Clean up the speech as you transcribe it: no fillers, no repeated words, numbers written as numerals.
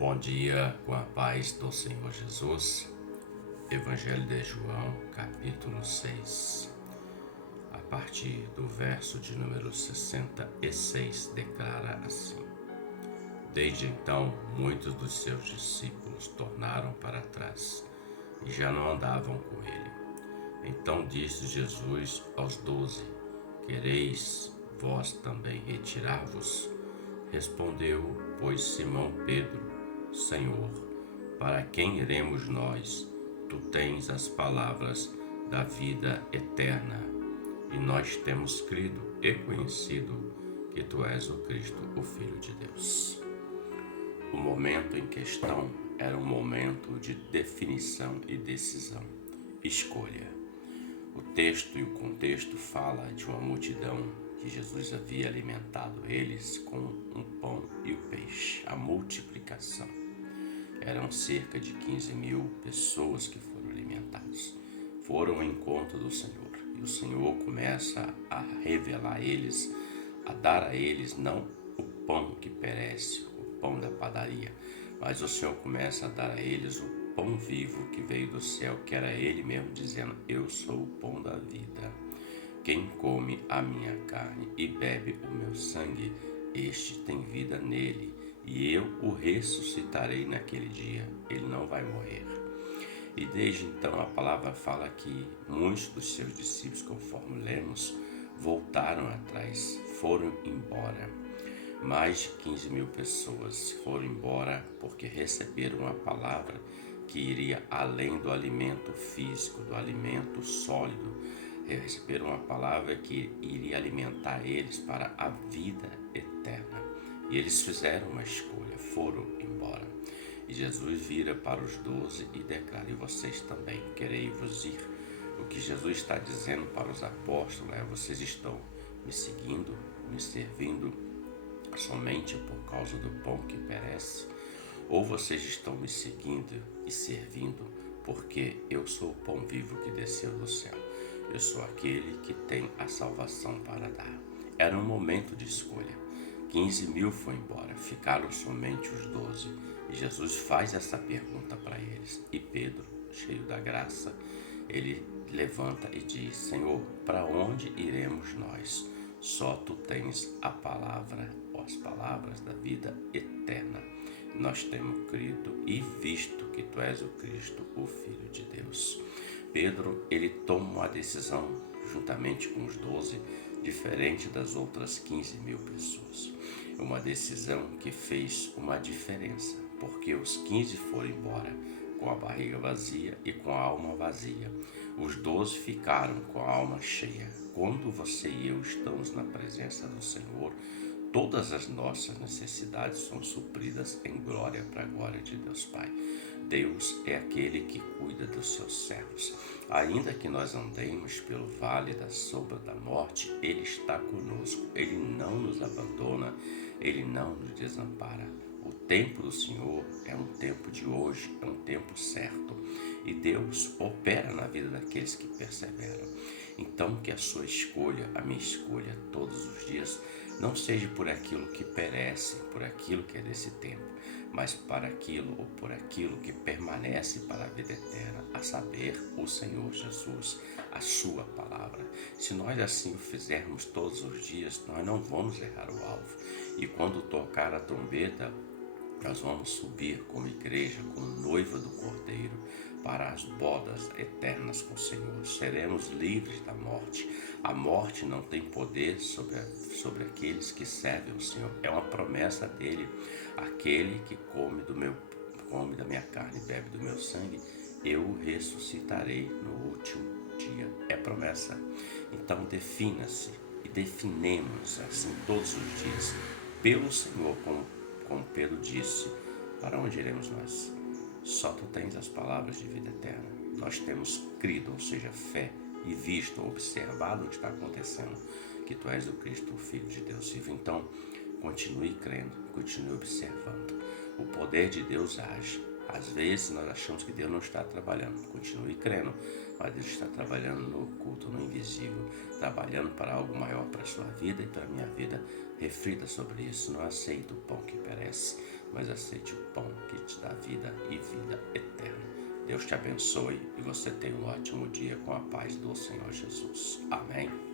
Bom dia, com a paz do Senhor Jesus. Evangelho de João, capítulo 6. A partir do verso de número 66, declara assim: Desde então, muitos dos seus discípulos tornaram para trás e já não andavam com ele. Então disse Jesus aos 12: Quereis vós também retirar-vos? Respondeu, pois, Simão Pedro: Senhor, para quem iremos nós? Tu tens as palavras da vida eterna, e nós temos crido e conhecido que tu és o Cristo, o Filho de Deus. O momento em questão era um momento de definição e decisão, escolha. O texto e o contexto fala de uma multidão que Jesus havia alimentado eles com um pão e o peixe, a multiplicação. Eram cerca de 15.000 pessoas que foram alimentadas. Foram ao encontro do Senhor. E o Senhor começa a revelar a eles, a dar a eles não o pão que perece, o pão da padaria, mas o Senhor começa a dar a eles o pão vivo que veio do céu, que era Ele mesmo dizendo: Eu sou o pão da vida. Quem come a minha carne e bebe o meu sangue, este tem vida nele, e eu o ressuscitarei naquele dia. Ele não vai morrer. E desde então a palavra fala que muitos dos seus discípulos, conforme lemos, voltaram atrás, foram embora. Mais de 15.000 pessoas foram embora porque receberam a palavra que iria além do alimento físico, do alimento sólido. Receberam uma palavra que iria alimentar eles para a vida eterna. E eles fizeram uma escolha, foram embora. E Jesus vira para os 12 e declara: E vocês também querei-vos ir? O que Jesus está dizendo para os apóstolos é: vocês estão me seguindo, me servindo somente por causa do pão que perece? Ou vocês estão me seguindo e servindo porque eu sou o pão vivo que desceu do céu? Eu sou aquele que tem a salvação para dar. Era um momento de escolha. 15.000 foram embora, ficaram somente os 12. E Jesus faz essa pergunta para eles. E Pedro, cheio da graça, ele levanta e diz: Senhor, para onde iremos nós? Só tu tens a palavra, ou as palavras da vida eterna. Nós temos crido e visto que tu és o Cristo, o Filho de Deus. Pedro, ele toma uma decisão juntamente com os 12, diferente das outras 15.000 pessoas. Uma decisão que fez uma diferença, porque os 15 foram embora com a barriga vazia e com a alma vazia. Os 12 ficaram com a alma cheia. Quando você e eu estamos na presença do Senhor, todas as nossas necessidades são supridas em glória para a glória de Deus Pai. Deus é aquele que cuida dos seus servos. Ainda que nós andemos pelo vale da sombra da morte, Ele está conosco. Ele não nos abandona, Ele não nos desampara. O tempo do Senhor é um tempo de hoje, é um tempo certo. E Deus opera na vida daqueles que perseveram. Então que a sua escolha, a minha escolha todos os dias, não seja por aquilo que perece, por aquilo que é desse tempo, mas para aquilo ou por aquilo que permanece para a vida eterna, a saber, o Senhor Jesus, a sua palavra. Se nós assim o fizermos todos os dias, nós não vamos errar o alvo. E quando tocar a trombeta, nós vamos subir como igreja, como noiva do Cordeiro, para as bodas eternas com o Senhor. Seremos livres da morte. A morte não tem poder sobre aqueles que servem o Senhor. É uma promessa dele. Aquele que come da minha carne e bebe do meu sangue, eu o ressuscitarei no último dia. É promessa. Então defina-se e definemos assim todos os dias pelo Senhor, como Pedro disse: para onde iremos nós? Só tu tens as palavras de vida eterna. Nós temos crido, ou seja, fé, e visto, observado o que está acontecendo, que tu és o Cristo, o Filho de Deus vivo. Então, continue crendo, continue observando. O poder de Deus age. Às vezes nós achamos que Deus não está trabalhando. Continue crendo, mas Deus está trabalhando no oculto, no invisível, trabalhando para algo maior para a sua vida e para a minha vida. Reflita sobre isso. Não aceite o pão que perece, mas aceite o pão que da vida e vida eterna. Deus te abençoe e você tenha um ótimo dia com a paz do Senhor Jesus. Amém.